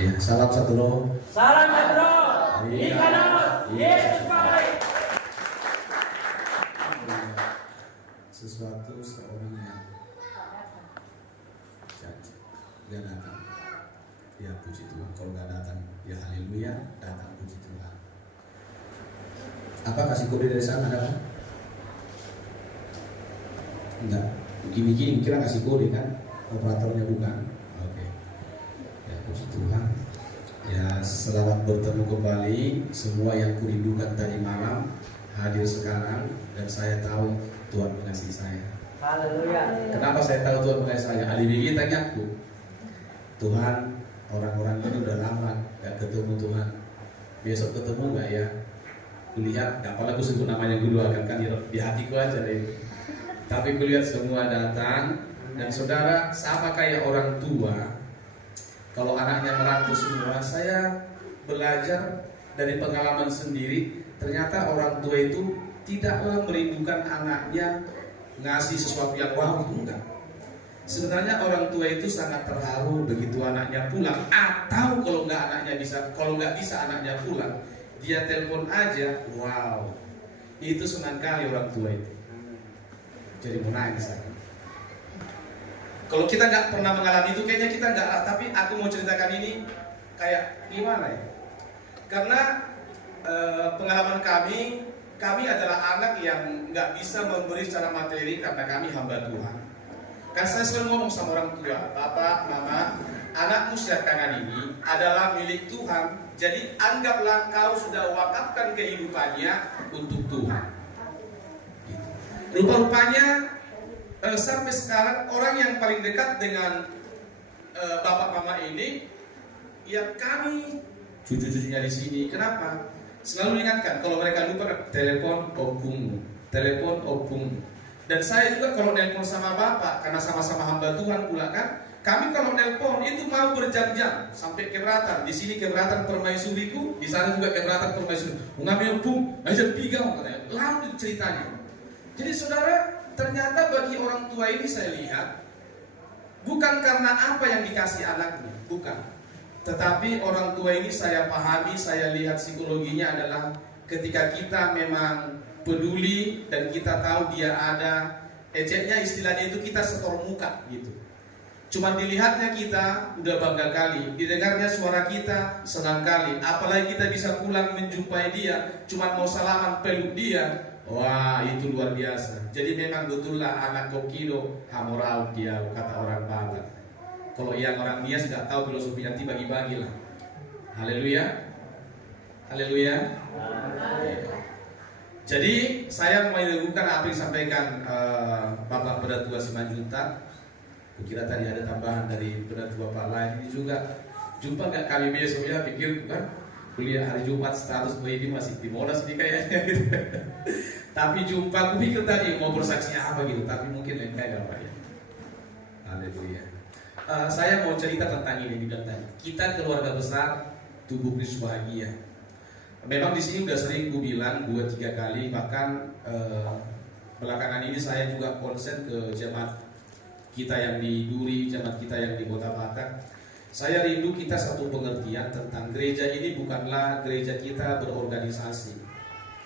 Ya, salam satu roh. Salam satu roh. Ikanos Yesus baik. Sesuatu seorang yang janji dia datang, ya puji Tuhan. Kalau nggak datang, ya haleluya, datang puji Tuhan. Apa kasih kode dari sana ada? Enggak, gini-gini kira kasih kode kan? Operatornya bukan. Oke. Ya puji Tuhan. Ya selamat bertemu kembali semua yang kurindukan tadi malam hadir sekarang, dan saya tahu Tuhan mengasihi saya. Haleluya. Kenapa saya tahu Tuhan mengasihi saya? Ali Bibi tanya aku, Tuhan, orang-orang ini udah lama gak ketemu Tuhan, besok ketemu gak ya? Kulihat, gak apa-apa aku sebut namanya, gue doakan kan di hatiku aja deh. Tapi kulihat semua datang, dan saudara sama kayak orang tua. Kalau anaknya merantau semua, saya belajar dari pengalaman sendiri. Ternyata orang tua itu tidaklah merindukan anaknya ngasih sesuatu yang wow, itu enggak. Sebenarnya orang tua itu sangat terharu begitu anaknya pulang, atau kalau nggak bisa anaknya pulang, dia telepon aja, wow, itu senang kali orang tua itu. Jadi mau nangis saya. Kalau kita nggak pernah mengalami itu, kayaknya kita nggak. Tapi aku mau ceritakan ini kayak gimana ya? Karena pengalaman kami adalah anak yang nggak bisa memberi secara materi karena kami hamba Tuhan. Kan saya selalu ngomong sama orang tua, Bapak, Mama, anakmu siapkan ini adalah milik Tuhan. Jadi anggaplah kau sudah wakafkan kehidupannya untuk Tuhan. Gitu. Rupa-rupanya sampai sekarang orang yang paling dekat dengan Bapak Mama ini, ya kami cucu-cucunya di sini. Kenapa? Selalu ingatkan kalau mereka lupa, telepon opung. Dan saya juga kalau nelpon sama Bapak, karena sama-sama hamba Tuhan pula kan, kami kalau nelpon itu mau berjam-jam sampai keberatan. Di sini keberatan permaisuriku, di sana juga keberatan permaisuri. Mengambil opung, aja pigau katanya. Lalu ceritanya. Jadi saudara, ternyata bagi orang tua ini saya lihat bukan karena apa yang dikasih anaknya, bukan. Tetapi orang tua ini saya pahami, saya lihat psikologinya adalah ketika kita memang peduli dan kita tahu dia ada, ejeknya istilahnya itu kita setor muka gitu. Cuma dilihatnya kita udah bangga kali, didengarnya suara kita senang kali, apalagi kita bisa pulang menjumpai dia, cuma mau salaman peluk dia. Wah, itu luar biasa. Jadi memang betullah anak kokido hamorau dia, kata orang Batak. Kalau yang orang Nias nggak tahu filosofi nanti bagi-bagi lah. Haleluya, haleluya. Jadi saya menyebutkan apa yang disampaikan Bapak Pedatua Simanjuntak. Kukira tadi ada tambahan dari Pedatua Pak lain ini juga. Jumpa nggak kami besok ya? Pikir kan kuliah hari Jumat status ini masih di Monas ini kayaknya gitu. Tapi jumpa, aku pikir tadi mau bersaksi apa gitu, tapi mungkin lain kali Bapak ya. Haleluya. Saya mau cerita tentang ini bilang tadi. Kita keluarga besar tubuh Kristus bahagia. Memang di sini udah sering gue bilang 2-3 kali, bahkan belakangan ini saya juga konsen ke jemaat kita yang di Duri, jemaat kita yang di Kota Batak. Saya rindu kita satu pengertian tentang gereja ini bukanlah gereja kita berorganisasi,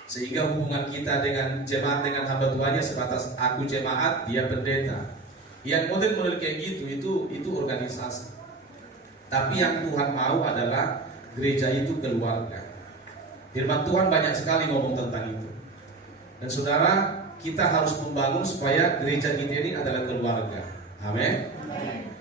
sehingga hubungan kita dengan jemaat, dengan hamba Tuhannya sebatas aku jemaat, dia pendeta. Yang model kayak gitu itu organisasi. Tapi yang Tuhan mau adalah gereja itu keluarga. Firman Tuhan banyak sekali ngomong tentang itu. Dan saudara, kita harus membangun supaya gereja kita ini adalah keluarga. Amin.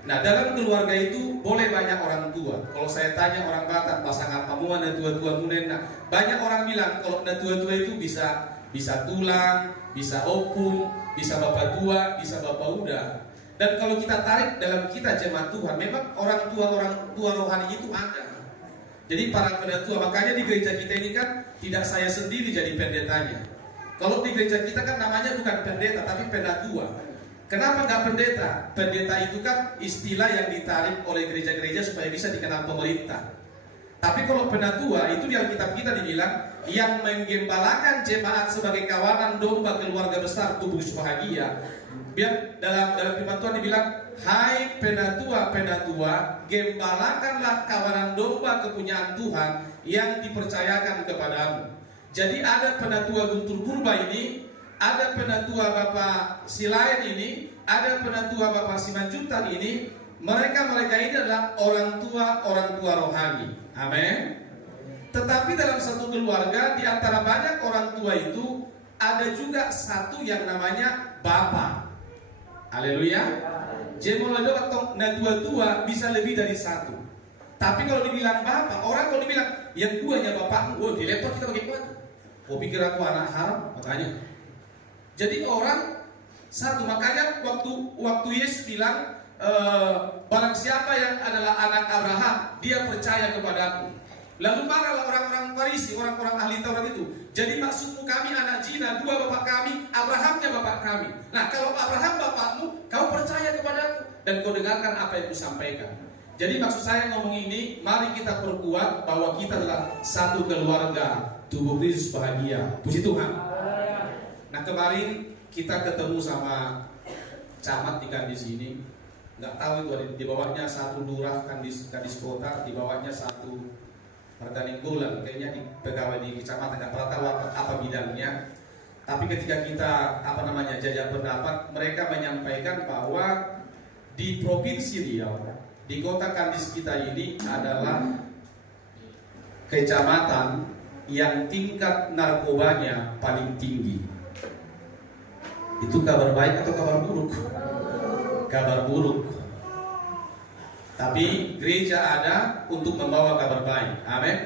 Nah, dalam keluarga itu boleh banyak orang tua. Kalau saya tanya orang Batak, pasangan pamuan dan tua-tua munena, banyak orang bilang kalau tua-tua itu bisa tulang, bisa opung, bisa bapak tua, bisa bapak muda. Dan kalau kita tarik dalam kita jemaat Tuhan, memang orang tua rohani itu ada. Jadi para pendatua, makanya di gereja kita ini kan tidak saya sendiri jadi pendetanya. Kalau di gereja kita kan namanya bukan pendeta tapi pendatua. Kenapa nggak pendeta? Pendeta itu kan istilah yang ditarik oleh gereja-gereja supaya bisa dikenal pemerintah. Tapi kalau pendatua itu di Alkitab kita dibilang yang menggembalakan jemaat sebagai kawanan domba keluarga besar tubuh bahagia. Biar dalam firman Tuhan dibilang Hai penatua-penatua, gembalakanlah kawanan domba kepunyaan Tuhan yang dipercayakan kepadamu. Jadi ada penatua Guntur Purba ini, ada penatua Bapak Silayan ini, ada penatua Bapak Simanjuntak ini. Mereka ini adalah orang tua rohani. Amin. Tetapi dalam satu keluarga, di antara banyak orang tua itu ada juga satu yang namanya Bapak. Haleluya. Jemolodo atau tua bisa lebih dari satu. Tapi kalau dibilang bapak, orang kalau dibilang yang duanya bapakmu, oh di laptop kita pakai kuat. Oh pikir aku anak haram, makanya. Jadi orang satu, makanya waktu Yesus bilang barang siapa yang adalah anak Abraham, dia percaya kepadaku. Lalu marahlah orang-orang Farisi, orang-orang ahli Taurat itu. Jadi maksudmu kami anak zina, dua bapak kami, Abrahamnya bapak kami. Nah kalau Abraham bapakmu, kau percaya kepadaku dan kau dengarkan apa yang kusampaikan. Jadi maksud saya ngomong ini, mari kita perkuat bahwa kita adalah satu keluarga, tubuh Kristus bahagia. Puji Tuhan. Nah kemarin kita ketemu sama camat di Kandis ini. Nggak tahu itu di bawahnya satu lurah Kandis kota, di bawahnya satu Marganing Bulan, kayaknya di pegawai di kecamatan, nggak pernah tahu apa bidangnya. Tapi ketika kita jajak pendapat, mereka menyampaikan bahwa di provinsi Riau, di kota Kandis kita ini adalah kecamatan yang tingkat narkobanya paling tinggi. Itu kabar baik atau kabar buruk? Kabar buruk. Tapi gereja ada untuk membawa kabar baik. Amin.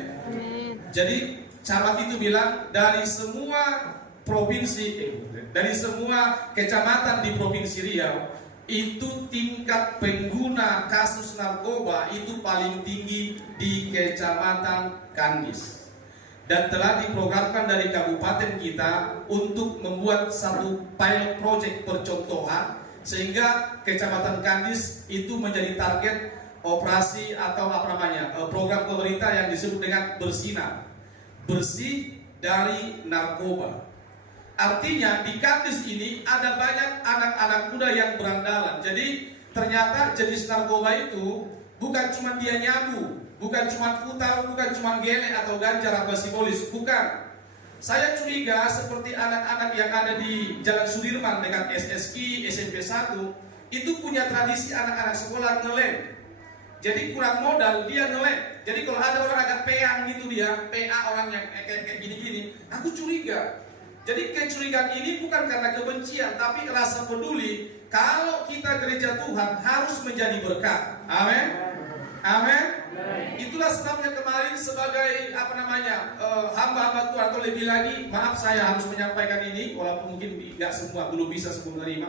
Jadi camat itu bilang dari semua provinsi, dari semua kecamatan di provinsi Riau, itu tingkat pengguna kasus narkoba itu paling tinggi di kecamatan Kandis. Dan telah diprogramkan dari kabupaten kita untuk membuat satu pilot project percontohan sehingga kecamatan Kandis itu menjadi target operasi atau program pemerintah yang disebut dengan bersinar, bersih dari narkoba. Artinya di Kandis ini ada banyak anak-anak muda yang berandalan. Jadi ternyata jenis narkoba itu bukan cuma dia nyabu, bukan cuma putar, bukan cuma gele atau ganja atau simbolis, bukan. Saya curiga seperti anak-anak yang ada di Jalan Sudirman dengan SSI, SMP 1 itu punya tradisi anak-anak sekolah ngelem. Jadi kurang modal dia ngelem. Jadi kalau ada orang agak peang gitu dia, PA orang yang kayak gini-gini, aku curiga. Jadi kecurigaan ini bukan karena kebencian, tapi rasa peduli. Kalau kita gereja Tuhan harus menjadi berkat. Amin. Amin. Itulah sebabnya kemarin sebagai hamba-hamba Tuhan, atau lebih lagi, maaf saya harus menyampaikan ini, walaupun mungkin nggak semua belum bisa semua menerima.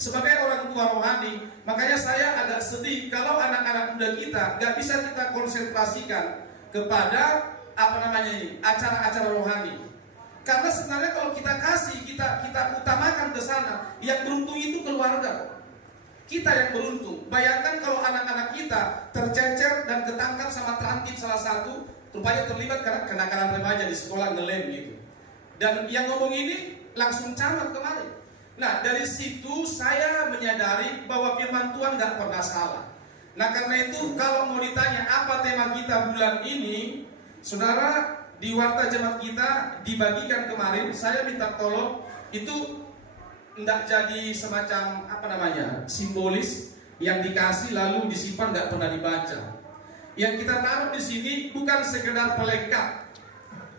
Sebagai orang tua rohani, makanya saya agak sedih kalau anak-anak muda kita nggak bisa kita konsentrasikan kepada acara-acara rohani. Karena sebenarnya kalau kita kita utamakan ke sana, yang beruntung itu keluarga. Kita yang beruntung. Bayangkan kalau anak-anak kita tercecer dan ketangkap sama terantip salah satu, rupanya terlibat karena kenakalan remaja di sekolah ngelem gitu. Dan yang ngomong ini langsung camat kemarin. Nah dari situ saya menyadari bahwa firman Tuhan gak pernah salah. Nah karena itu kalau mau ditanya apa tema kita bulan ini, saudara, di warta jemaat kita dibagikan kemarin, saya minta tolong itu tidak jadi semacam simbolis yang dikasih lalu disimpan gak pernah dibaca. Yang kita taruh di sini bukan sekedar pelengkap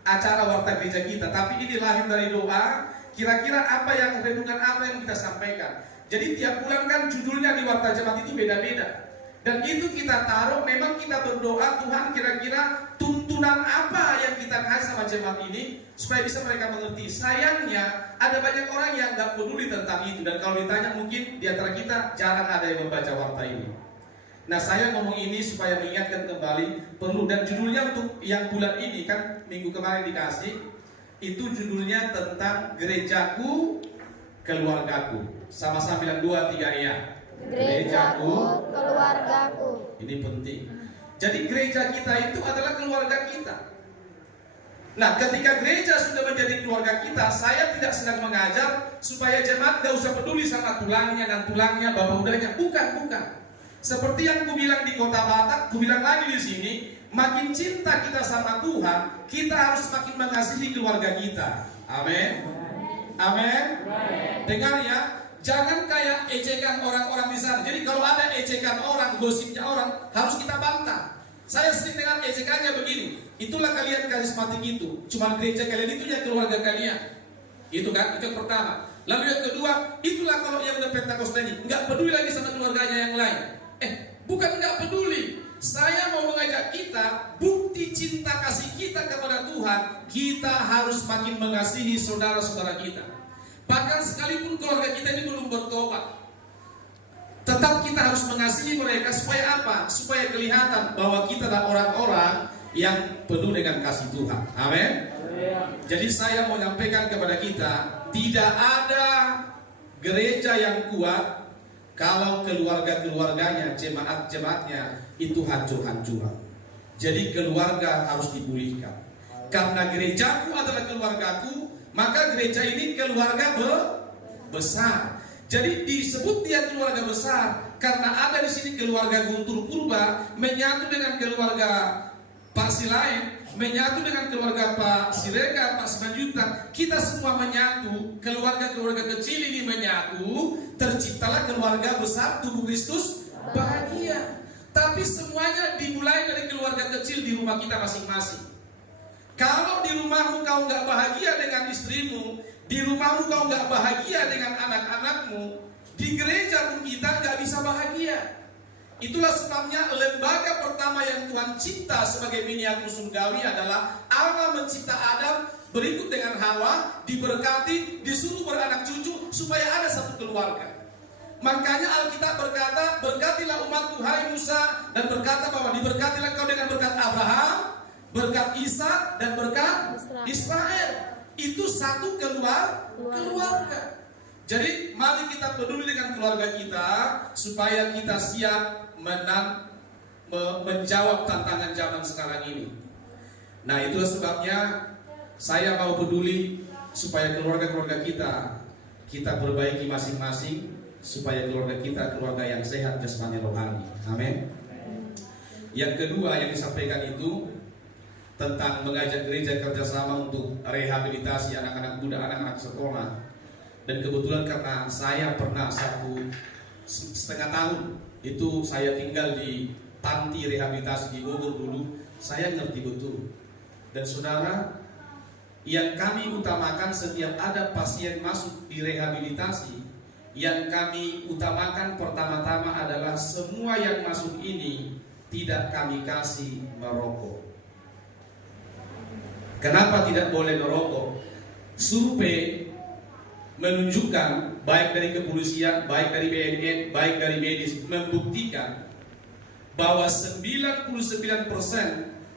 acara warta gereja kita, tapi ini lahir dari doa. Kira-kira renungan apa yang kita sampaikan. Jadi tiap bulan kan judulnya di warta jemaat itu beda-beda. Dan itu kita taruh, memang kita berdoa, Tuhan kira-kira tuntunan apa yang kita kasih sama jemaat ini supaya bisa mereka mengerti. Sayangnya ada banyak orang yang gak peduli tentang itu. Dan kalau ditanya mungkin di antara kita jarang ada yang membaca warta ini. Nah saya ngomong ini supaya mengingatkan kembali perlu. Dan judulnya untuk yang bulan ini kan minggu kemarin dikasih, itu judulnya tentang gerejaku, keluargaku. Sama-sama bilang 2, 3 ya. Gerejaku, keluargaku. Ini penting. Jadi gereja kita itu adalah keluarga kita. Nah, ketika gereja sudah menjadi keluarga kita, saya tidak sedang mengajar supaya jemaat gak usah peduli sama tulangnya dan tulangnya, bapak udahnya. Bukan. Seperti yang kubilang di Kota Batak, kubilang lagi di sini, makin cinta kita sama Tuhan, kita harus makin mengasihi keluarga kita. Amin. Amin. Dengar ya, jangan kayak ejekan orang-orang di sana. Jadi kalau ada ejekan orang, gosipnya orang, harus kita bantah. Saya sering dengar ejekannya begini, itulah kalian karismatik itu, cuma gereja kalian itu ya keluarga kalian. Itu kan, itu yang pertama. Lalu yang kedua, itulah kalau yang udah Pentakosta ini nggak peduli lagi sama keluarganya yang lain. Bukan nggak peduli. Saya mau mengajak kita, bukti cinta kasih kita kepada Tuhan, kita harus makin mengasihi saudara-saudara kita. Bahkan sekalipun keluarga kita ini belum bertobat, tetap kita harus mengasihi mereka. Supaya apa? Supaya kelihatan bahwa kita adalah orang-orang yang penuh dengan kasih Tuhan. Amin. Jadi saya mau menyampaikan kepada kita, tidak ada gereja yang kuat kalau keluarga-keluarganya, jemaat-jemaatnya itu hancur-hancuran. Jadi keluarga harus dipulihkan. Karena gerejaku adalah keluargaku, maka gereja ini keluarga besar. Jadi disebut dia keluarga besar karena ada di sini keluarga Guntur Purba menyatu dengan keluarga Pak Silain, menyatu dengan keluarga Pak Sirega, Pak Simanjuntak. Kita semua menyatu, keluarga-keluarga kecil ini menyatu, terciptalah keluarga besar tubuh Kristus bahagia. Tapi semuanya dimulai dari keluarga kecil di rumah kita masing-masing. Kalau di rumahmu kau nggak bahagia dengan istrimu, di rumahmu kau nggak bahagia dengan anak-anakmu, di gereja pun kita nggak bisa bahagia. Itulah sebabnya lembaga pertama yang Tuhan cipta sebagai miniatur surgawi adalah Allah mencipta Adam berikut dengan Hawa, diberkati, disuruh beranak cucu supaya ada satu keluarga. Makanya Alkitab berkata, berkatilah umatku hai Musa, dan berkata bahwa diberkatilah kau dengan berkat Abraham, berkat Ishak, dan berkat Israel. Itu satu keluarga. Jadi mari kita peduli dengan keluarga kita supaya kita siap menjawab tantangan zaman sekarang ini. Nah, itulah sebabnya saya mau peduli supaya keluarga-keluarga kita perbaiki masing-masing, supaya keluarga kita keluarga yang sehat jasmani rohani. Amin. Yang kedua yang disampaikan itu tentang mengajak gereja kerjasama untuk rehabilitasi anak-anak muda, anak-anak sekolah. Dan kebetulan karena saya pernah 1,5 tahun itu saya tinggal di panti rehabilitasi di Bogor dulu, saya ngerti betul. Dan saudara, yang kami utamakan setiap ada pasien masuk di rehabilitasi, yang kami utamakan pertama-tama adalah semua yang masuk ini tidak kami kasih merokok. Kenapa tidak boleh merokok? Survei menunjukkan, baik dari kepolisian, baik dari BNN, baik dari medis, membuktikan bahwa 99%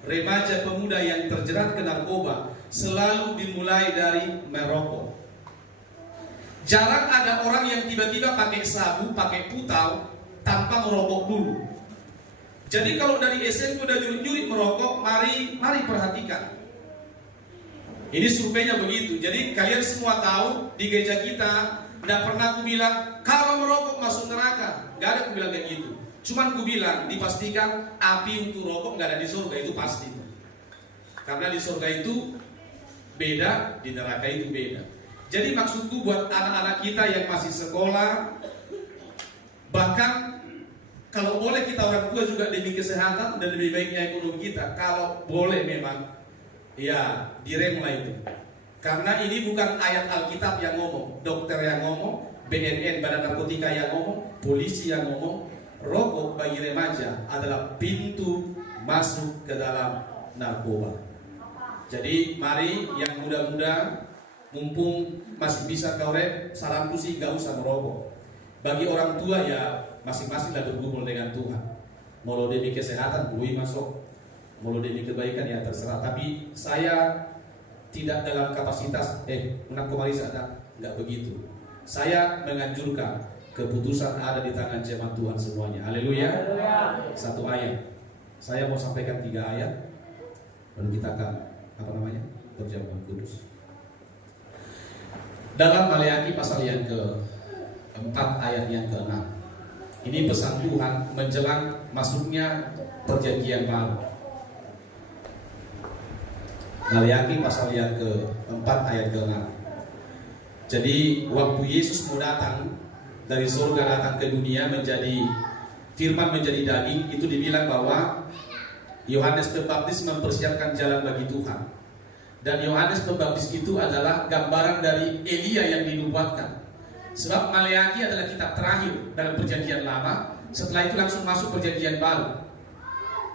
remaja pemuda yang terjerat ke narkoba selalu dimulai dari merokok. Jarang ada orang yang tiba-tiba pakai sabu, pakai putau tanpa merokok dulu. Jadi kalau dari SMP udah nyuri-nyuri merokok, mari perhatikan. Ini surveinya begitu. Jadi kalian semua tahu di gereja kita tidak pernah aku bilang kalau merokok masuk neraka. Gak ada aku bilang kayak gitu. Cuman aku bilang dipastikan api untuk rokok gak ada di surga, itu pasti. Karena di surga itu beda, di neraka itu beda. Jadi maksudku buat anak-anak kita yang masih sekolah, bahkan kalau boleh kita orang tua juga demi kesehatan dan lebih baiknya ekonomi kita, kalau boleh memang ya direm lah itu. Karena ini bukan ayat Alkitab yang ngomong, dokter yang ngomong, BNN Badan Narkotika yang ngomong, polisi yang ngomong. Rokok bagi remaja adalah pintu masuk ke dalam narkoba. Jadi mari yang muda-muda, mumpung masih bisa kau rem, saranku sih gak usah merokok. Bagi orang tua ya masing-masing lah bergumul dengan Tuhan. Mau demi kesehatan boleh masuk, mau demi kebaikan ya terserah. Tapi saya tidak dalam kapasitas menakomarisa, nggak begitu. Saya menganjurkan keputusan ada di tangan jemaat Tuhan semuanya. Haleluya. Satu ayat. Saya mau sampaikan 3 ayat. Lalu kita akan perjamuan kudus. Dalam Maleakhi pasal yang ke-4 ayat yang ke-6, ini pesan Tuhan menjelang masuknya perjanjian baru. Maleakhi pasal yang ke-4 ayat ke-6. Jadi waktu Yesus mau datang dari surga datang ke dunia, menjadi firman menjadi daging, itu dibilang bahwa Yohanes Pembaptis mempersiapkan jalan bagi Tuhan. Dan Yohanes Pembaptis itu adalah gambaran dari Elia yang dinubuatkan. Sebab Maleakhi adalah kitab terakhir dalam perjanjian lama. Setelah itu langsung masuk perjanjian baru.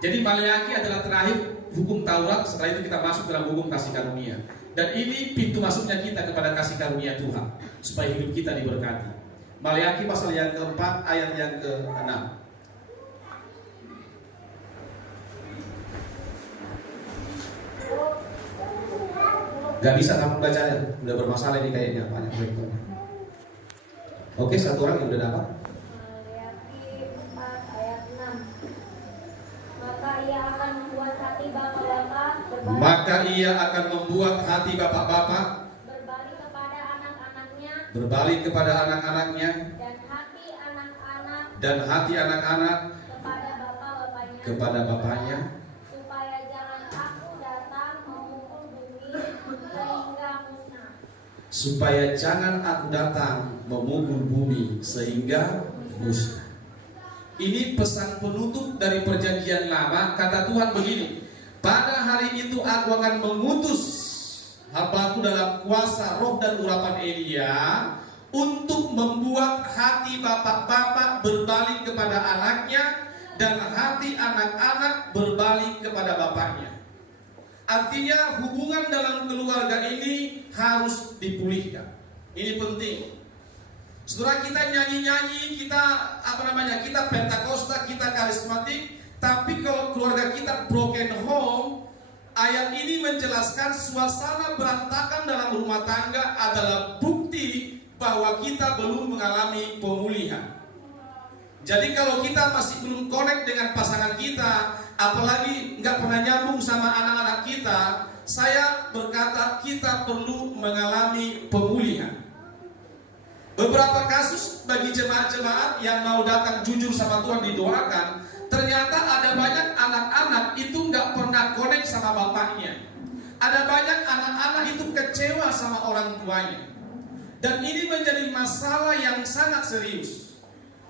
Jadi Maleakhi adalah terakhir hukum Taurat. Setelah itu kita masuk dalam hukum kasih karunia. Dan ini pintu masuknya kita kepada kasih karunia Tuhan, supaya hidup kita diberkati. Maleakhi pasal yang ke-4 ayat yang ke-6. Gak bisa kamu baca ya, udah bermasalah ini kayaknya banyak rektor. Oke, satu orang yang udah dapat. Maleakhi 4 ayat 6. Maka ia akan membuat hati bapak-bapak berbalik kepada anak-anaknya, dan hati anak-anak kepada bapaknya, supaya jangan aku datang memukul bumi sehingga musnah. Ini pesan penutup dari perjanjian lama. Kata Tuhan begini, pada hari itu aku akan mengutus hamba-Ku dalam kuasa roh dan urapan Elia untuk membuat hati bapak-bapak berbalik kepada anaknya dan hati anak-anak berbalik kepada bapaknya. Artinya hubungan dalam keluarga ini harus dipulihkan. Ini penting. Saudara, kita nyanyi-nyanyi, kita Pentakosta, kita karismatik, tapi kalau keluarga kita broken home, ayat ini menjelaskan suasana berantakan dalam rumah tangga adalah bukti bahwa kita belum mengalami pemulihan. Jadi kalau kita masih belum connect dengan pasangan kita, apalagi nggak pernah nyambung sama anak-anak kita, saya berkata kita perlu mengalami pemulihan. Beberapa kasus bagi jemaat-jemaat yang mau datang jujur sama Tuhan didoakan, ternyata ada banyak anak-anak itu nggak pernah connect sama bapaknya. Ada banyak anak-anak itu kecewa sama orang tuanya. Dan ini menjadi masalah yang sangat serius.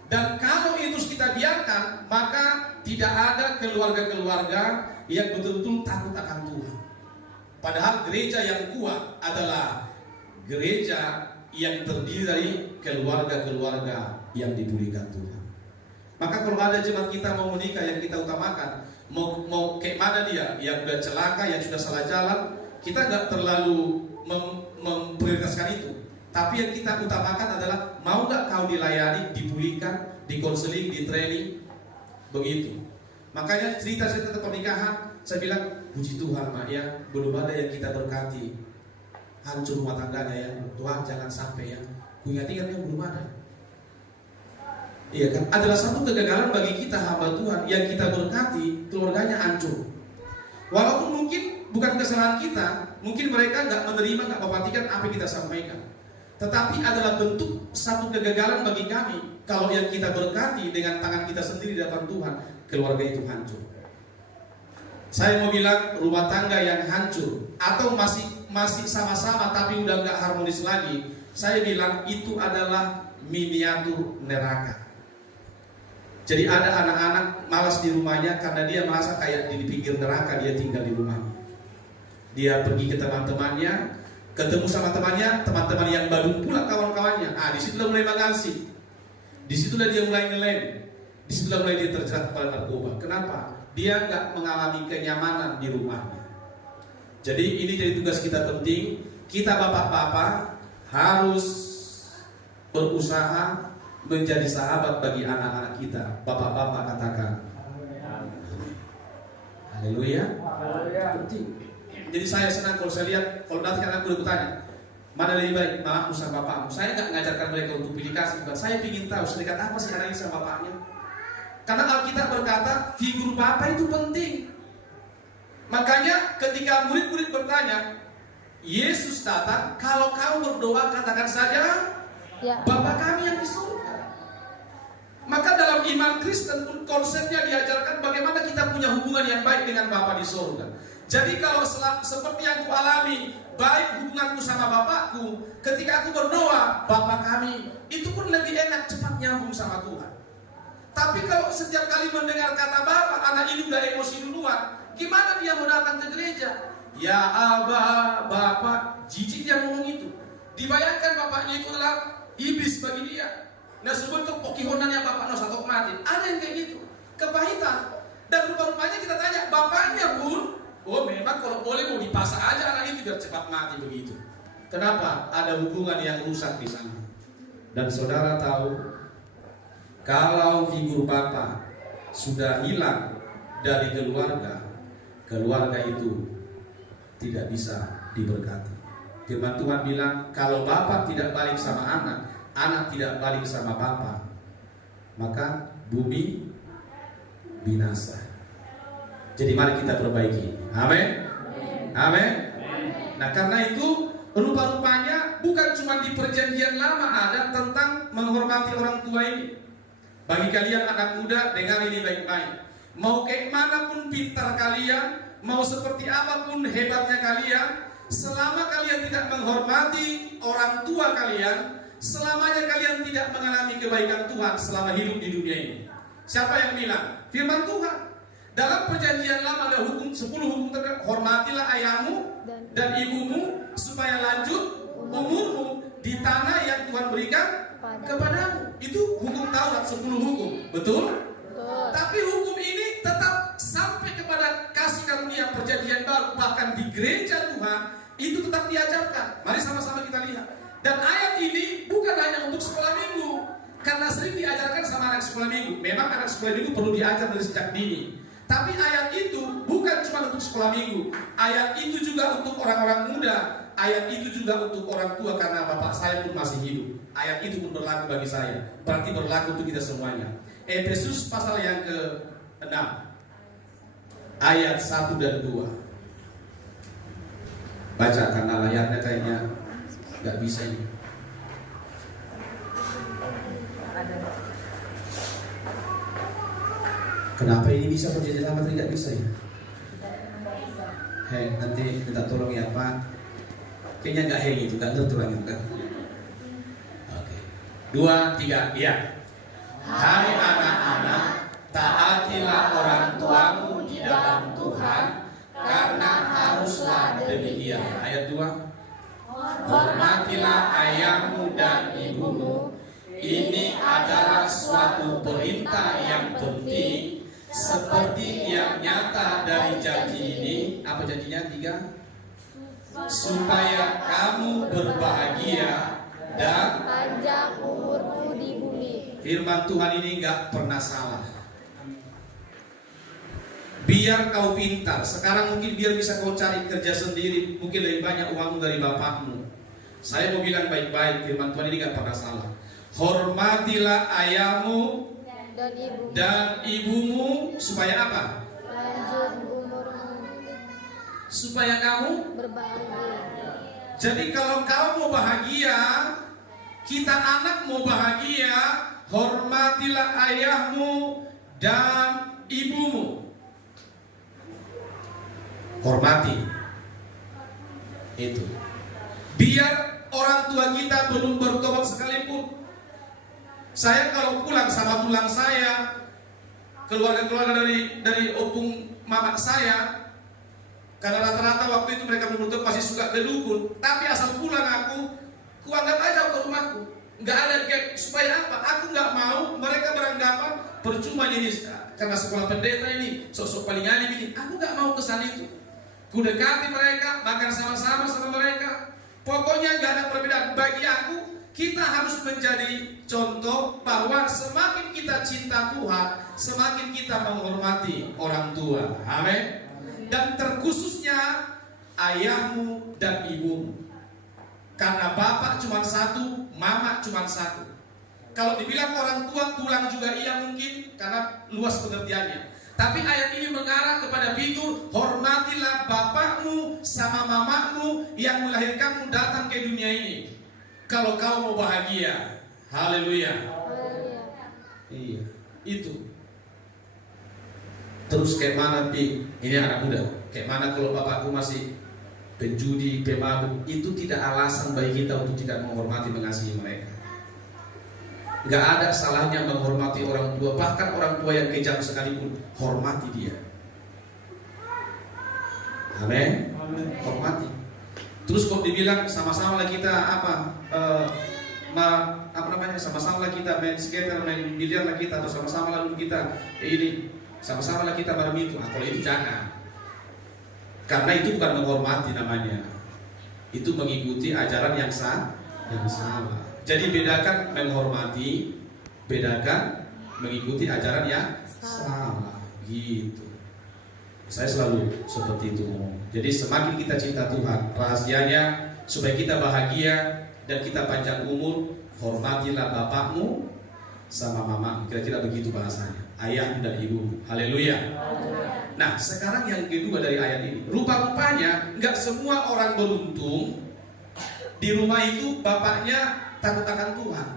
Dan kalau itu kita biarkan, maka tidak ada keluarga-keluarga yang betul-betul takut akan Tuhan. Padahal gereja yang kuat adalah gereja yang terdiri dari keluarga-keluarga yang dipulihkan Tuhan. Maka kalau ada jemaat kita mau menikah, yang kita utamakan mau kayak mana dia, yang sudah celaka, yang sudah salah jalan, kita nggak terlalu memprioritaskan itu. Tapi yang kita utamakan adalah mau nggak kau dilayani, dipulihkan, dikonseling, ditraining, begitu. Makanya cerita-cerita tentang pernikahan, saya bilang puji Tuhan Mak ya, belum ada yang kita berkati hancur rumah tangganya ya. Tuhan jangan sampai ya. Ingat-ingat yang belum ada. Iya kan, adalah satu kegagalan bagi kita hamba Tuhan yang kita berkati, keluarganya hancur. Walaupun mungkin bukan kesalahan kita, mungkin mereka nggak menerima, nggak memperhatikan apa yang kita sampaikan. Tetapi adalah bentuk satu kegagalan bagi kami kalau yang kita berkati dengan tangan kita sendiri di hadapan Tuhan, keluarga itu hancur. Saya mau bilang rumah tangga yang hancur atau masih sama-sama tapi udah nggak harmonis lagi, saya bilang itu adalah miniatur neraka. Jadi ada anak-anak malas di rumahnya karena dia merasa kayak di pinggir neraka dia tinggal di rumahnya. Dia pergi ke teman-temannya, ketemu sama temannya, teman-teman yang badung pula kawan-kawannya. Disitulah mulai mengasi, disitulah dia mulai ngelem, disitulah mulai dia terjerat kepada narkoba. Kenapa? Dia nggak mengalami kenyamanan di rumahnya. Jadi ini jadi tugas kita penting. Kita bapak-bapak harus berusaha menjadi sahabat bagi anak-anak kita. Bapak-bapak katakan haleluya. Penting. Jadi saya senang kalau saya lihat, kalau nanti anak-anak bertanya, mana lebih baik mamamu sama bapakmu? Saya nggak mengajarkan mereka untuk pilih kasih, saya ingin tahu sedekat apa sih anaknya sama bapaknya. Karena Alkitab berkata figur bapak itu penting. Makanya ketika murid-murid bertanya, Yesus datang, kalau kau berdoa katakan saja, Ya. Bapa kami yang di surga. Maka dalam iman Kristen pun konsepnya diajarkan bagaimana kita punya hubungan yang baik dengan Bapa di surga. Jadi kalau seperti yang kualami, baik hubunganku sama Bapakku, ketika aku berdoa, Bapa kami, itu pun lebih enak, cepat nyambung sama Tuhan. Tapi kalau setiap kali mendengar kata Bapa, anak ini udah emosi duluan, gimana dia mau datang ke gereja? Ya Aba, Bapa, jijik dia ngomong itu. Dibayangkan bapaknya itu adalah iblis bagi dia. Nah sebentuk pokihonannya bapak satu mati. Ada yang kayak gitu, kepahitan. Dan rupa-rupanya kita tanya, bapaknya pun, oh memang kalau boleh mau dipasang aja anak itu biar cepat mati begitu. Kenapa? Ada hubungan yang rusak di sana. Dan saudara tahu, kalau figur Bapa sudah hilang dari keluarga, keluarga itu tidak bisa diberkati. Firman Tuhan bilang, kalau Bapa tidak balik sama anak, anak tidak balik sama Bapa, maka bumi binasa. Jadi mari kita perbaiki. Amin. Amin. Nah karena itu rupa-rupanya bukan cuma di perjanjian lama ada tentang menghormati orang tua ini. Bagi kalian anak muda, dengar ini baik-baik. Mau kayak manapun pintar kalian, mau seperti apapun hebatnya kalian, selama kalian tidak menghormati orang tua kalian, selamanya kalian tidak mengalami kebaikan Tuhan selama hidup di dunia ini. Siapa yang bilang? Firman Tuhan. Dalam perjanjian lama ada hukum 10 hukum terkait, hormatilah ayahmu dan ibumu supaya lanjut umurmu di tanah yang Tuhan berikan kepadamu. Itu hukum Taurat 10 hukum. Betul? Tapi hukum ini tetap sampai kepada kasih karunia perjanjian baru, bahkan di gereja Tuhan itu tetap diajarkan. Mari sama-sama kita lihat. Dan ayat ini bukan hanya untuk sekolah minggu, karena sering diajarkan sama anak sekolah minggu. Memang anak sekolah minggu perlu diajar dari sejak dini. Tapi ayat itu bukan cuma untuk sekolah minggu. Ayat itu juga untuk orang-orang muda. Ayat itu juga untuk orang tua, karena bapak saya pun masih hidup. Ayat itu pun berlaku bagi saya. Berarti berlaku untuk kita semuanya. Efesus pasal yang ke-6 ayat 1 dan 2. Baca karena layarnya kayaknya gak bisa ini. Kenapa ini bisa perjanjian lama tadi gak bisa ya? Hei, nanti minta tolong ya Pak. Kayaknya gak hei itu, gak ngerti lagi kan? Oke. 2, 3, iya. Hai anak-anak, taatilah orang tuamu di dalam Tuhan, karena haruslah demikian. Ayat 2. Hormatilah ayahmu dan ibumu. Ini adalah suatu perintah yang penting, seperti yang nyata dari janji ini. Apa janjinya? 3. Supaya kamu berbahagia dan panjang umurmu di bumi. Firman Tuhan ini gak pernah salah. Biar kau pintar. Sekarang mungkin biar bisa kau cari kerja sendiri, mungkin lebih banyak uangmu dari bapakmu. Saya mau bilang baik-baik, firman Tuhan ini gak pernah salah. Hormatilah ayahmu dan ibumu supaya apa? Lanjut umurmu. Supaya kamu Berbahagia. Jadi kalau kau mau bahagia, kita anak mau bahagia, hormatilah ayahmu dan ibumu. Hormati. Itu. Biar orang tua kita belum bertobat sekalipun. Saya kalau pulang sama tulang saya, keluarga-keluarga dari opung mama saya, karena rata-rata waktu itu mereka menutup masih suka ke dukun. Tapi asal pulang aku anggap aja ke rumahku. Nggak ada gap, supaya apa? Aku nggak mau mereka beranggapan percuma ini karena sekolah pendeta ini sosok paling alim ini. Aku nggak mau kesan itu. Ku dekati mereka, makan sama-sama sama mereka. Pokoknya nggak ada perbedaan. Bagi aku, kita harus menjadi contoh bahwa semakin kita cinta Tuhan, semakin kita menghormati orang tua. Amin. Dan terkhususnya ayahmu dan ibumu. Karena bapak cuma satu, mama cuma satu. Kalau dibilang orang tua, tulang juga iya mungkin, karena luas pengertiannya. Tapi ayat ini mengarah kepada figur hormatilah bapakmu sama mamamu yang melahirkanmu datang ke dunia ini. Kalau kau mau bahagia. Haleluya. Haleluya. Iya, itu. Terus kayak mana Pi? Ini anak muda. Kayak mana kalau bapakku masih penjudi, pemabuk? Itu tidak alasan bagi kita untuk tidak menghormati, mengasihi mereka. Gak ada salahnya menghormati orang tua. Bahkan orang tua yang kejam sekalipun, hormati dia. Amin. Hormati. Terus kok dibilang sama-sama lah kita sama-sama lah kita main skater, main biliar lah kita, atau sama-sama lah kita ini, sama-sama lah kita bareng itu. Nah, kalau itu jangan. Karena itu bukan menghormati namanya. Itu mengikuti ajaran yang salah. Jadi bedakan menghormati, bedakan mengikuti ajaran yang salah. Gitu. Saya selalu seperti itu. Jadi semakin kita cinta Tuhan, rahasianya supaya kita bahagia dan kita panjang umur, hormatilah bapakmu sama mamamu. Kira-kira begitu bahasanya. Ayahmu dan ibumu. Haleluya. Nah, sekarang yang kedua dari ayat ini. Rupa-rupanya nggak semua orang beruntung di rumah itu bapaknya takut akan Tuhan.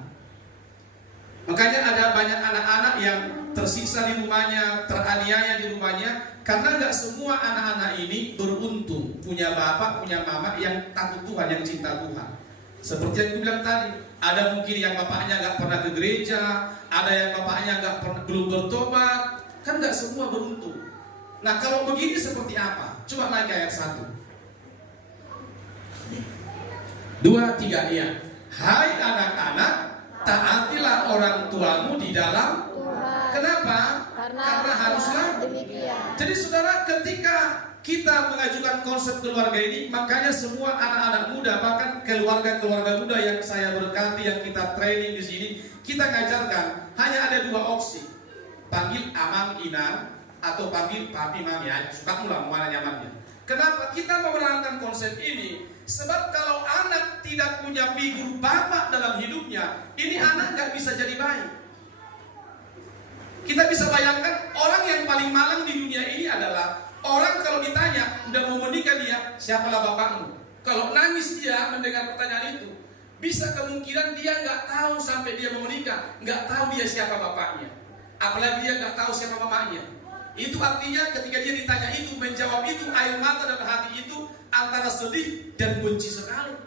Makanya ada banyak anak-anak yang tersiksa di rumahnya, teraniaya di rumahnya, karena nggak semua anak-anak ini beruntung punya bapak, punya mama yang takut Tuhan, yang cinta Tuhan. Seperti yang dibilang tadi, ada mungkin yang bapaknya nggak pernah ke gereja, ada yang bapaknya belum bertobat, kan nggak semua beruntung. Nah, kalau begini seperti apa? Coba naik ke ayat 1. 2, 3, iya. Hai anak-anak, taatilah orang tuamu di dalam Tuhan. Kenapa? Karena haruslah demikian. Jadi saudara, ketika kita mengajukan konsep keluarga ini, makanya semua anak-anak muda, bahkan keluarga-keluarga muda yang saya berkati, yang kita training di sini, kita ngajarkan hanya ada 2 opsi. Panggil amang ina atau panggil papi mami, suka mula mana nyamannya. Kenapa kita memerankan konsep ini? Sebab kalau anak tidak punya figur bapak dalam hidupnya, ini anak gak bisa jadi baik. Kita bisa bayangkan orang yang paling malang di dunia ini adalah orang kalau ditanya, udah mau menikah dia, siapalah bapakmu? Kalau nangis dia mendengar pertanyaan itu, bisa kemungkinan dia gak tahu sampai dia mau menikah, gak tahu dia siapa bapaknya. Apalagi dia gak tahu siapa mamanya. Itu artinya ketika dia ditanya itu, menjawab itu, air mata dan hati itu antara sedih dan benci sekali.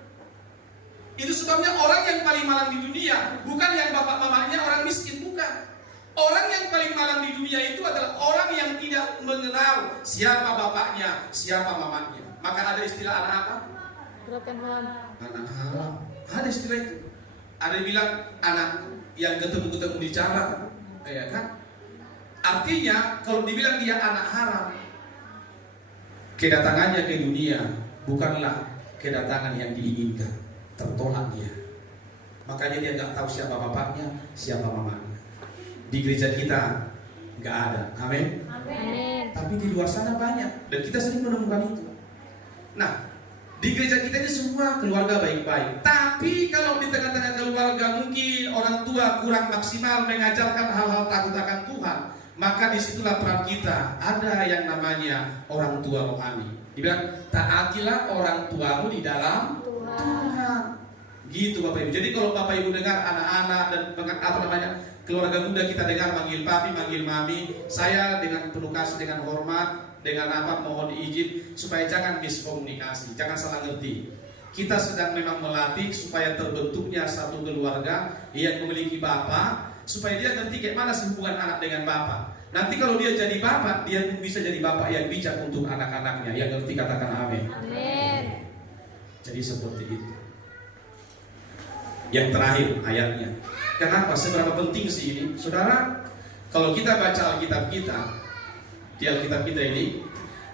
Itu sebabnya orang yang paling malang di dunia bukan yang bapak mamanya orang miskin, bukan. Orang yang paling malang di dunia itu adalah orang yang tidak mengenal siapa bapaknya, siapa mamanya. Maka ada istilah anak apa? Broken home. Anak haram. Ada istilah itu. Ada yang bilang anak yang ketemu-ketemu di jalan, ya kan? Artinya kalau dibilang dia anak haram, kedatangannya ke dunia bukanlah kedatangan yang diinginkan, tertolak dia. Makanya dia nggak tahu siapa bapaknya, siapa mamanya. Di gereja kita nggak ada, amin. Amin. Tapi di luar sana banyak dan kita sering menemukan itu. Nah, di gereja kita ini semua keluarga baik-baik. Tapi kalau di tengah-tengah keluarga mungkin orang tua kurang maksimal mengajarkan hal-hal takut akan Tuhan, maka disitulah peran kita. Ada yang namanya orang tua rohani. Dibilang taatilah orang tuamu di dalam Tuhan. Gitu Bapak Ibu. Jadi kalau Bapak Ibu dengar anak-anak dan keluarga muda kita dengar manggil papi, manggil mami, saya dengan penuh kasih, dengan hormat, dengan mohon izin supaya jangan miskomunikasi, jangan salah ngerti. Kita sedang memang melatih supaya terbentuknya satu keluarga yang memiliki bapak, supaya dia ngerti kayak mana hubungan anak dengan bapak. Nanti kalau dia jadi bapak, dia bisa jadi bapak yang bijak untuk anak-anaknya. Yang ngerti katakan amin. Amin. Jadi seperti itu. Yang terakhir ayatnya. Kenapa? Seberapa penting sih ini? Saudara, kalau kita baca Alkitab kita, di Alkitab kita ini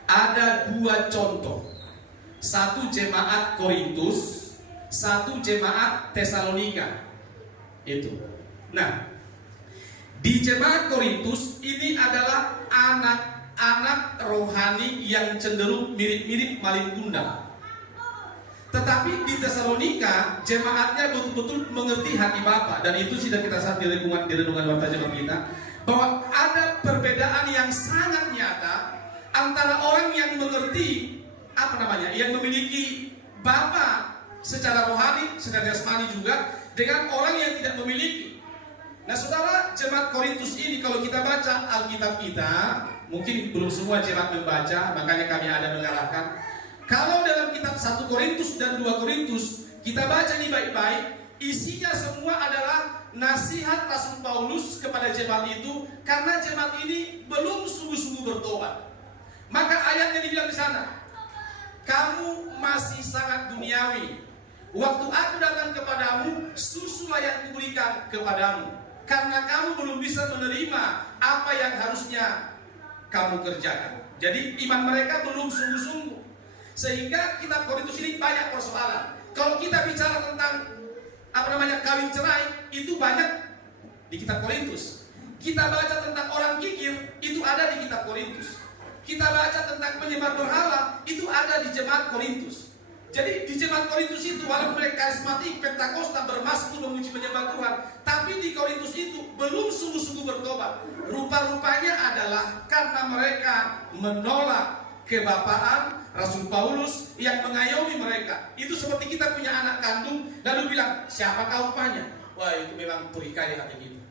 ada 2 contoh. Satu jemaat Korintus, satu jemaat Tesalonika. Itu. Nah, di jemaat Korintus ini adalah anak-anak rohani yang cenderung mirip-mirip maling kundang. Tetapi di Tesalonika jemaatnya betul-betul mengerti hati Bapa, dan itu sudah kita saat di renungan warta jemaat kita, bahwa ada perbedaan yang sangat nyata antara orang yang mengerti yang memiliki bapa secara rohani, secara jasmani juga, dengan orang yang tidak memiliki. Nah saudara, jemaat Korintus ini kalau kita baca Alkitab kita, mungkin belum semua jemaat membaca, makanya kami ada mengarahkan. Kalau dalam kitab 1 Korintus dan 2 Korintus kita baca ini baik-baik, isinya semua adalah nasihat Rasul Paulus kepada jemaat itu, karena jemaat ini belum sungguh-sungguh bertobat. Maka ayatnya dibilang di sana, kamu masih sangat duniawi. Waktu aku datang kepadamu, susulah yang kuberikan kepadamu, karena kamu belum bisa menerima apa yang harusnya kamu kerjakan. Jadi iman mereka belum sungguh-sungguh. Sehingga kitab Korintus ini banyak persoalan. Kalau kita bicara tentang kawin cerai, itu banyak di kitab Korintus. Kita baca tentang orang kikir, itu ada di kitab Korintus. Kita baca tentang penyembah berhala, itu ada di jemaat Korintus. Jadi di jemaat Korintus itu, walaupun mereka karismatik, Pentakosta, bermasmur, memuji menyembah Tuhan, tapi di Korintus itu belum sungguh-sungguh bertobat. Rupa-rupanya adalah karena mereka menolak kebapaan Rasul Paulus yang mengayomi mereka. Itu seperti kita punya anak kandung lalu bilang, siapa kau rupanya? Wah, itu memang terikat di hati kita.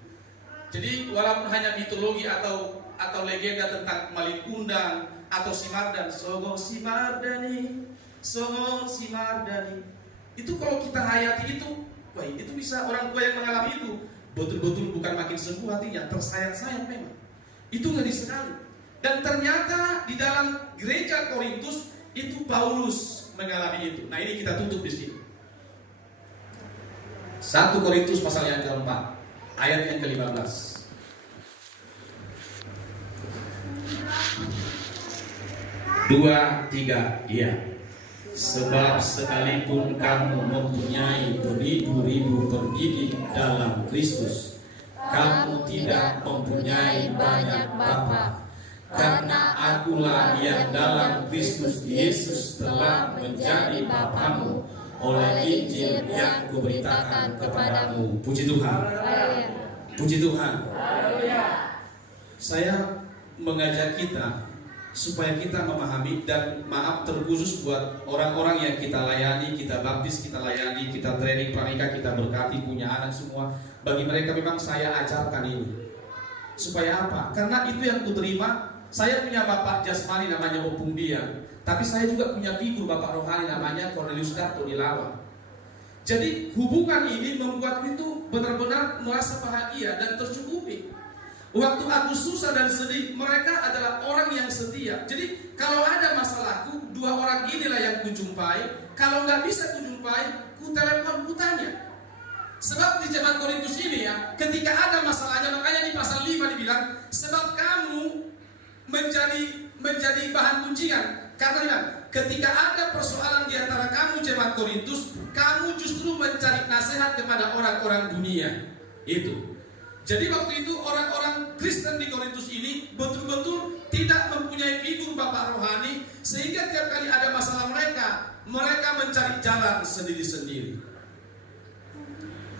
Jadi walaupun hanya mitologi atau legenda tentang Malin Kundang atau Simardan, Sogo Simardani, Sogo Simardani, itu kalau kita hayati itu, wah, itu bisa orang tua yang mengalami itu betul-betul bukan makin sembuh hatinya, tersayat-sayat memang. Itu ngeri sekali. Dan ternyata di dalam gereja Korintus itu Paulus mengalami itu. Nah ini kita tutup di sini. 1 Korintus pasal yang keempat, ayat yang ke-15. Dua, tiga, iya. Sebab sekalipun kamu mempunyai beribu-ribu pendidik dalam Kristus, kamu tidak mempunyai banyak bapa. Karena akulah yang dalam Kristus Yesus telah menjadi bapamu oleh Injil yang kuberitakan kepadamu. Puji Tuhan. Puji Tuhan. Saya mengajak kita supaya kita memahami, dan maaf terkhusus buat orang-orang yang kita layani, kita baptis, kita layani, kita training pranikah, kita berkati, punya anak semua. Bagi mereka memang saya ajarkan ini. Supaya apa? Karena itu yang kuterima. Saya punya bapak jasmani namanya Opung Bian, tapi saya juga punya figur bapak rohani namanya Cornelius Darto di Lawa. Jadi hubungan ini membuat itu benar-benar merasa bahagia dan tercukupi. Waktu aku susah dan sedih, mereka adalah orang yang setia. Jadi kalau ada masalahku, dua orang inilah yang kujumpai. Kalau nggak bisa kujumpai, ku telepon, ku tanya. Sebab di jemaat Korintus ini ya, ketika ada masalahnya, makanya di pasal 5 dibilang, sebab kamu menjadi bahan pujian. Karena ketika ada persoalan di antara kamu jemaat Korintus, kamu justru mencari nasihat kepada orang-orang dunia. Itu. Jadi waktu itu orang-orang Kristen di Korintus ini betul-betul tidak mempunyai figur bapak rohani, sehingga tiap kali ada masalah mereka mencari jalan sendiri-sendiri.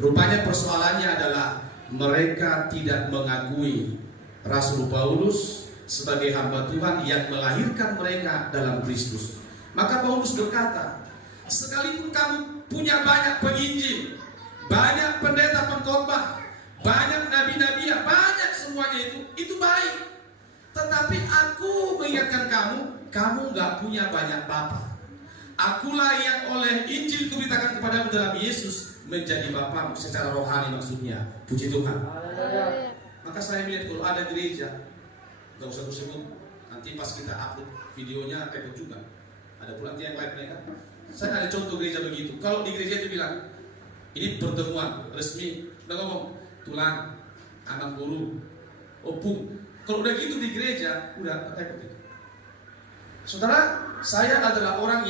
Rupanya persoalannya adalah mereka tidak mengakui Rasul Paulus sebagai hamba Tuhan yang melahirkan mereka dalam Kristus. Maka Paulus berkata, sekalipun kamu punya banyak penginjil, banyak pendeta pengkhotbah, banyak nabi-nabi, banyak semuanya itu baik. Tetapi aku mengingatkan kamu gak punya banyak bapa. Akulah yang oleh Injil kuberitakan kepadamu dalam Yesus menjadi bapamu secara rohani maksudnya. Puji Tuhan. Maka saya melihat kalau ada gereja, gak usah sebut, nanti pas kita upload videonya repot juga. Ada pula nanti yang live mereka. Saya ada contoh gereja begitu. Kalau di gereja itu bilang, ini pertemuan resmi, udah ngomong tulang, anak guru, opung. Kalau udah gitu di gereja, udah repot itu. Saudara, saya adalah orang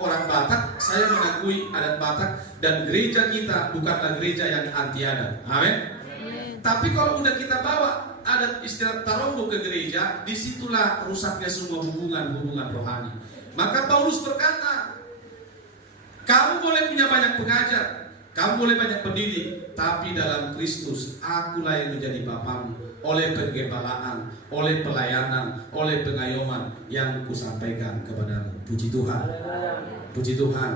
Batak, saya mengakui adat Batak, dan gereja kita bukanlah gereja yang anti adat. Amin. Tapi kalau udah kita bawa adat istilah taronggo ke gereja, disitulah rusaknya semua hubungan rohani. Maka Paulus berkata, kamu boleh punya banyak pengajar, Kamu boleh banyak pendidik, tapi dalam Kristus akulah yang menjadi bapamu. Oleh penggembalaan, oleh pelayanan, oleh pengayoman yang kusampaikan kepadamu. Puji Tuhan. Puji Tuhan.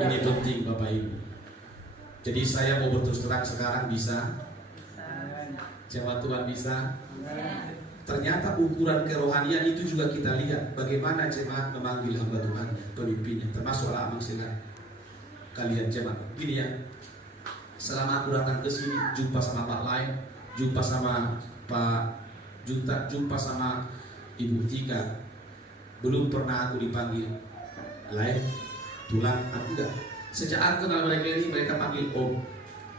Ini penting Bapak Ibu. Jadi saya mau berterus terang sekarang bisa. Jemaat Tuhan bisa. Ternyata ukuran kerohanian itu juga kita lihat. Bagaimana jemaat memanggil hamba Tuhan, pemimpinnya, termasuk Amang Silat. Kalian jemaat, gini ya. Selama aku datang ke sini, jumpa sama Pak Lain, jumpa sama Pak Junta, jumpa sama Ibu Tika, belum pernah aku dipanggil Lain, Tulang, aku enggak. Sejak aku kenal mereka ini, mereka panggil Om.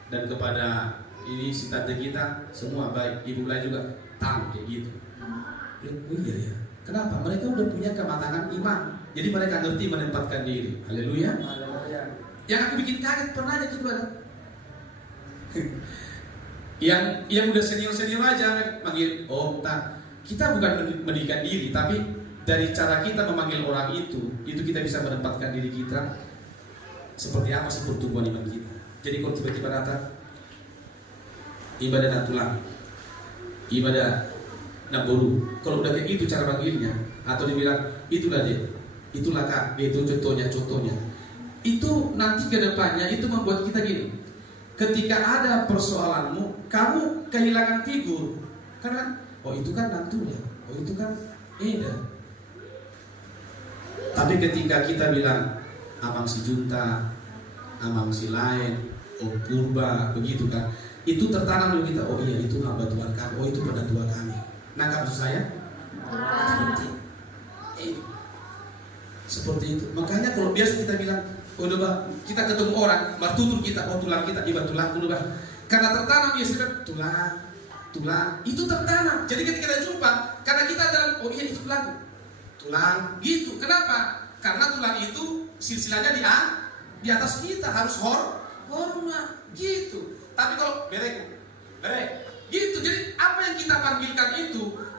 Dan kepada ini si tante kita, semua baik, Ibu Lain juga, Tang, kayak gitu. Oh iya ya, kenapa? Mereka udah punya kematangan iman. Jadi mereka ngerti menempatkan diri. Haleluya. Yang aku bikin kaget pernah aja gitu ada. yang udah senior aja manggil Om, Tang. Kita bukan mendidikan diri, tapi dari cara kita memanggil orang itu kita bisa menempatkan diri kita seperti apa sih pertumbuhan iman kita. Jadi kalau tiba-tiba datang ibadah dan tulang, ibadah naboru, kalau udah kayak gitu cara panggilnya, atau dibilang itulah dia, itulah kak, itu contohnya, itu nanti ke depannya itu membuat kita gini. Ketika ada persoalanmu, kamu kehilangan figur, karena oh itu kan nantunya, oh itu kan Eda. Tapi ketika kita bilang Amang si Junta, Amang si Lain, Om Purba, begitu kan, itu tertanam di kita. Oh iya itu hamba Tuhan kami, oh itu pendatua kami. Nangkap maksud saya? Seperti itu. Makanya kalau biasa kita bilang, oh udah kita ketemu orang, tutur kita, oh tulang kita, ibarat tulang dulu bah. Karena tertanam ya sudah tulang, itu tertanam. Jadi ketika kita jumpa, karena kita dalam, oh iya itu tulang, gitu. Kenapa? Karena tulang itu silsilahnya di atas kita harus hormat, gitu. Tapi kalau berek, gitu. Jadi apa yang kita panggilkan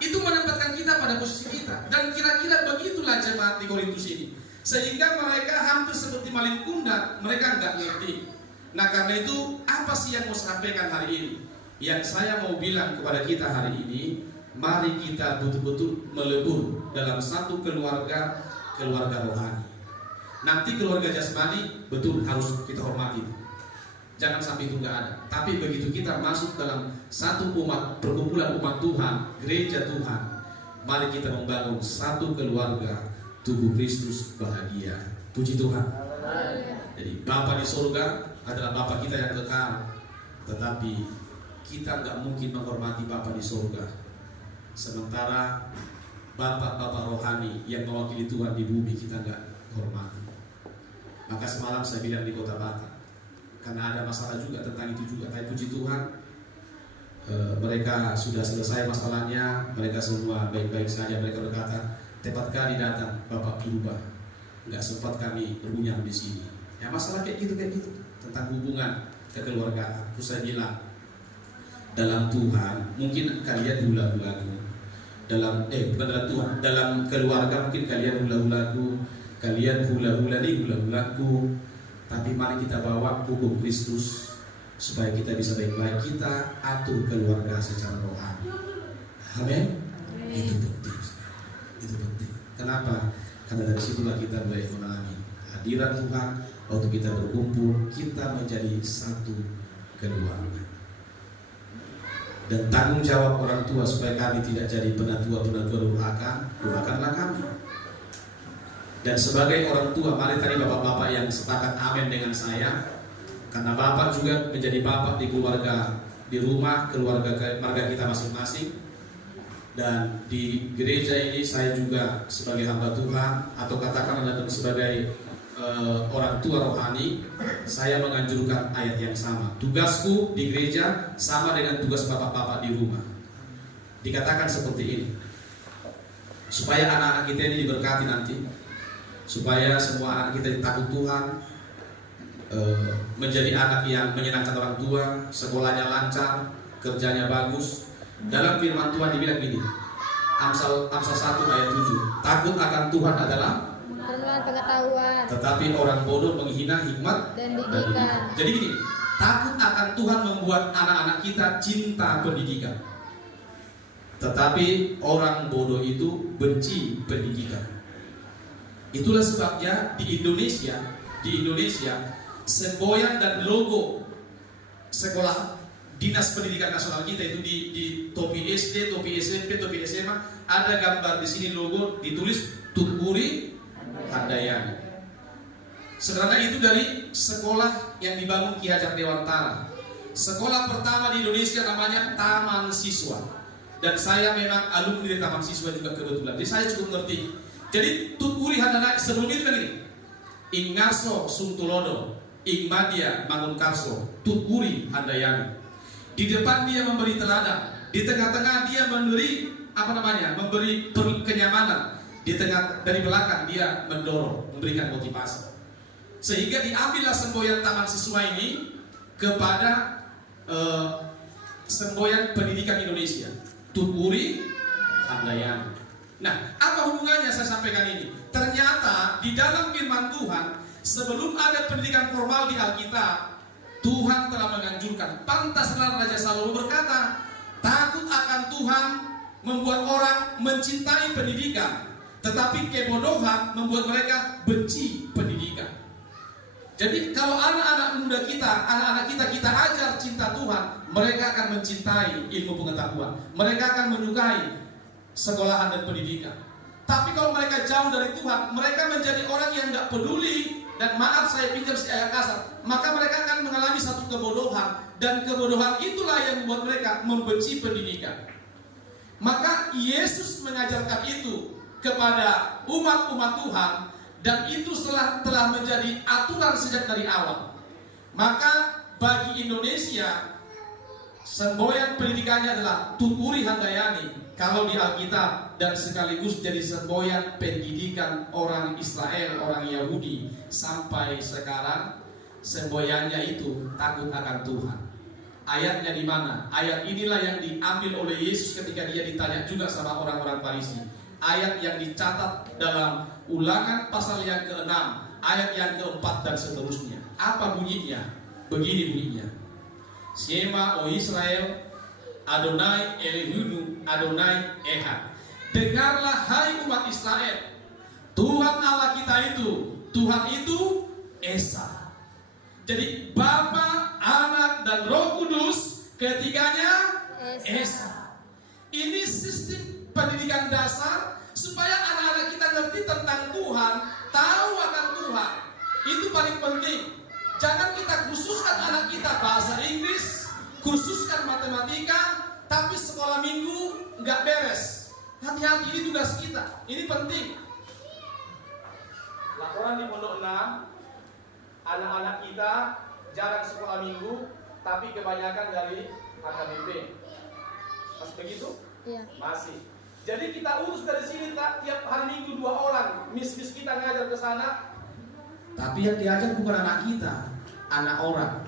itu menempatkan kita pada posisi kita. Dan kira-kira begitulah jemaat di Korintus ini. Sehingga mereka hampir seperti maling kundang, mereka nggak ngerti. Nah karena itu apa sih yang mau sampaikan hari ini? Yang saya mau bilang kepada kita hari ini, mari kita betul-betul melebur dalam satu keluarga rohani. Nanti keluarga jasmani betul harus kita hormati. Jangan sampai itu nggak ada. Tapi begitu kita masuk dalam satu umat, perkumpulan umat Tuhan, gereja Tuhan, mari kita membangun satu keluarga tubuh Kristus bahagia. Puji Tuhan. Jadi Bapa di surga adalah Bapa kita yang kekal. Tetapi kita nggak mungkin menghormati Bapa di surga sementara Bapak-bapak rohani yang mewakili Tuhan di bumi kita nggak hormati. Maka semalam saya bilang di Kota Batam, karena ada masalah juga tentang itu juga. Tapi puji Tuhan, mereka sudah selesai masalahnya. Mereka semua baik-baik saja. Mereka berkata, tepat kali datang Bapak Purba, nggak sempat kami berunyam di sini. Ya masalah kayak gitu tentang hubungan kekeluargaan. Terus saya bilang, dalam Tuhan mungkin kalian hula-hulaku, bukan dalam Tuhan, dalam keluarga mungkin kalian hula-hulaku, kalian hula-hulaku. Tapi mari kita bawa hukum Kristus supaya kita bisa baik-baik. Kita atur keluarga secara rohani. Amin. Itu penting. Kenapa? Karena dari situlah kita mulai mengalami hadirat Tuhan. Waktu kita berkumpul, kita menjadi satu keluarga. Dan tanggung jawab orang tua supaya kami tidak jadi penatua-penatua durhakanlah kami. Dan sebagai orang tua, mari tadi bapak-bapak yang sepakat amin dengan saya, karena bapak juga menjadi bapak di keluarga, di rumah, keluarga kita masing-masing. Dan di gereja ini saya juga sebagai hamba Tuhan, atau katakanlah sebagai orang tua rohani, saya menganjurkan ayat yang sama. Tugasku di gereja sama dengan tugas bapak-bapak di rumah. Dikatakan seperti ini, supaya anak-anak kita ini diberkati nanti, supaya semua anak kita takut Tuhan, menjadi anak yang menyenangkan orang tua, sekolahnya lancar, kerjanya bagus. Dalam firman Tuhan dibilang gini, Amsal 1 ayat 7, takut akan Tuhan adalah dengan pengetahuan, tetapi orang bodoh menghina hikmat dan didikan. Jadi gini, Takut akan Tuhan membuat anak-anak kita cinta pendidikan. Tetapi orang bodoh itu benci pendidikan. Itulah sebabnya di Indonesia semboyan dan logo sekolah Dinas Pendidikan Nasional kita itu di topi SD, topi SMP, topi SMA ada gambar di sini logo ditulis Tutpuri Handayani. Sebenarnya itu dari sekolah yang dibangun Ki Hajar Dewantara. Sekolah pertama di Indonesia namanya Taman Siswa. Dan saya memang alumni dari Taman Siswa juga kebetulan. Jadi saya cukup ngerti. Jadi Tutpuri Handayani sebelum itu kan ini. Ing Ngarso Suntulodo, Ing Madya Mangunkarso, Tutpuri Handayani. Di depan dia memberi teladan, di tengah-tengah dia memberi memberi kenyamanan, di tengah dari belakang dia mendorong, memberikan motivasi. Sehingga diambillah semboyan Taman Siswa ini kepada semboyan pendidikan Indonesia, Tutpuri Handayani. Nah, apa hubungannya saya sampaikan ini? Ternyata di dalam firman Tuhan, sebelum ada pendidikan formal di Alkitab, Tuhan telah menganjurkan. Pantaslah Raja Salomo berkata, takut akan Tuhan membuat orang mencintai pendidikan, tetapi kebodohan membuat mereka benci pendidikan. Jadi kalau anak-anak muda kita, kita ajar cinta Tuhan, mereka akan mencintai ilmu pengetahuan, mereka akan menyukai sekolahan dan pendidikan. Tapi kalau mereka jauh dari Tuhan, mereka menjadi orang yang tidak peduli. Dan maaf saya pinjam ayat kasar, maka mereka akan mengalami satu kebodohan. Dan kebodohan itulah yang membuat mereka membenci pendidikan. Maka Yesus mengajarkan itu kepada umat-umat Tuhan. Dan itu telah menjadi aturan sejak dari awal. Maka bagi Indonesia, semboyan pendidikannya adalah Tutpuri Handayani kalau di Alkitab, dan sekaligus jadi semboyan pendidikan orang Israel, orang Yahudi. Sampai sekarang semboyannya itu takut akan Tuhan. Ayatnya di mana? Ayat inilah yang diambil oleh Yesus ketika dia ditanya juga sama orang-orang Farisi. Ayat yang dicatat dalam Ulangan pasal yang ke-6, ayat yang ke-4 dan seterusnya. Apa bunyinya? Begini bunyinya. Shema o Israel, Adonai Elohim, Adonai Echad. Dengarlah hai umat Israel, Tuhan Allah kita itu, Tuhan itu Esa. Jadi Bapa, Anak dan Roh Kudus, ketiganya Esa. Ini sistem pendidikan dasar supaya anak-anak kita ngerti tentang Tuhan, tahu akan Tuhan. Itu paling penting. Jangan kita khususkan anak kita bahasa Inggris, khususkan matematika, tapi sekolah minggu nggak beres. Hati-hati, ini tugas kita. Ini penting. Laporan di Pondok 6, anak-anak kita jarang sekolah minggu, tapi kebanyakan dari AKBP. Masih begitu? Iya. Masih. Jadi kita urus dari sini tiap hari minggu 2 orang. Mis-mis kita ngajar ke sana. Tapi yang diajar bukan anak kita, anak orang.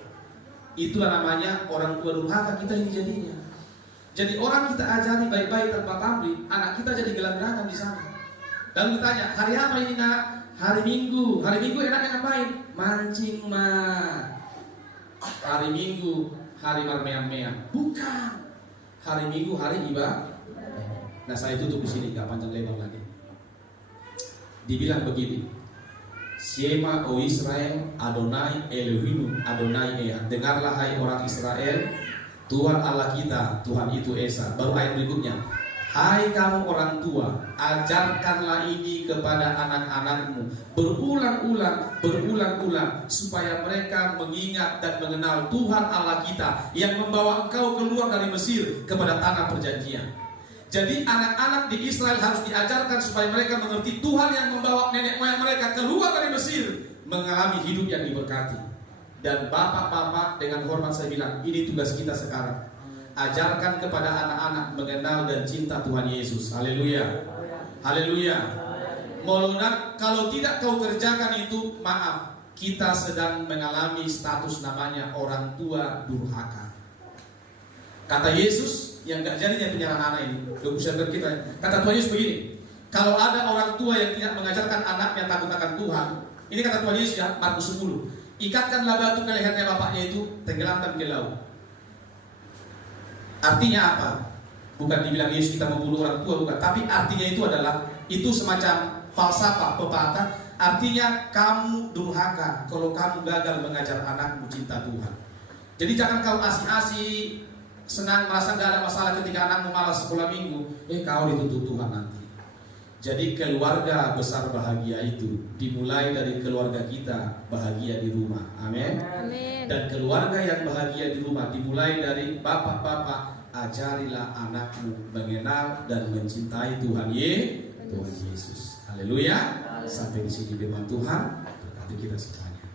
Itulah namanya orang tua durhaka kita ini jadinya. Jadi orang kita ajari baik-baik tanpa pamrih, anak kita jadi gelandangan di sana. Lalu ditanya, hari apa ini nak? Hari Minggu. Hari Minggu enaknya ngapain? Mancing mah. Hari Minggu, hari marmeam-meam. Bukan. Hari Minggu, hari ibadah. Nah, saya tutup di sini, nggak panjang lebar lagi. Dibilang begini, Shema o Israel, Adonai Elohim, Adonai Echad. Dengarlah hai orang Israel, Tuhan Allah kita, Tuhan itu Esa. Baru ayat berikutnya, hai kamu orang tua, ajarkanlah ini kepada anak-anakmu berulang-ulang supaya mereka mengingat dan mengenal Tuhan Allah kita yang membawa engkau keluar dari Mesir kepada tanah perjanjian. Jadi anak-anak di Israel harus diajarkan supaya mereka mengerti Tuhan yang membawa nenek moyang mereka keluar dari Mesir, mengalami hidup yang diberkati. Dan bapak-bapak, dengan hormat saya bilang, ini tugas kita sekarang. Ajarkan kepada anak-anak mengenal dan cinta Tuhan Yesus. Haleluya. Haleluya. Kalau tidak kau kerjakan itu, maaf, kita sedang mengalami status namanya orang tua durhaka. Kata Yesus, yang gak jadinya penyaran anak ini, kita. Kata Tuhan Yesus begini, kalau ada orang tua yang tidak mengajarkan anaknya takut akan Tuhan, ini kata Tuhan Yesus ya, Markus 10. ikatkanlah batu ke lehernya bapaknya itu, tenggelamkan ke laut. Artinya apa? Bukan dibilang Yesus kita membunuh orang tua, bukan. Tapi artinya itu adalah, itu semacam falsafah, pepatah. Artinya kamu durhaka kalau kamu gagal mengajar anakmu cinta Tuhan. Jadi jangan kau asih-asih, senang, merasa gak ada masalah ketika anakmu malas sekolah minggu. Kau dituntut Tuhan nanti. Jadi keluarga besar bahagia itu dimulai dari keluarga kita bahagia di rumah. Amin. Amin. Dan keluarga yang bahagia di rumah dimulai dari bapak-bapak. Ajarilah anakmu mengenal dan mencintai Tuhan Yesus. Haleluya. Sampai di sini firman Tuhan. Berkati kita semuanya.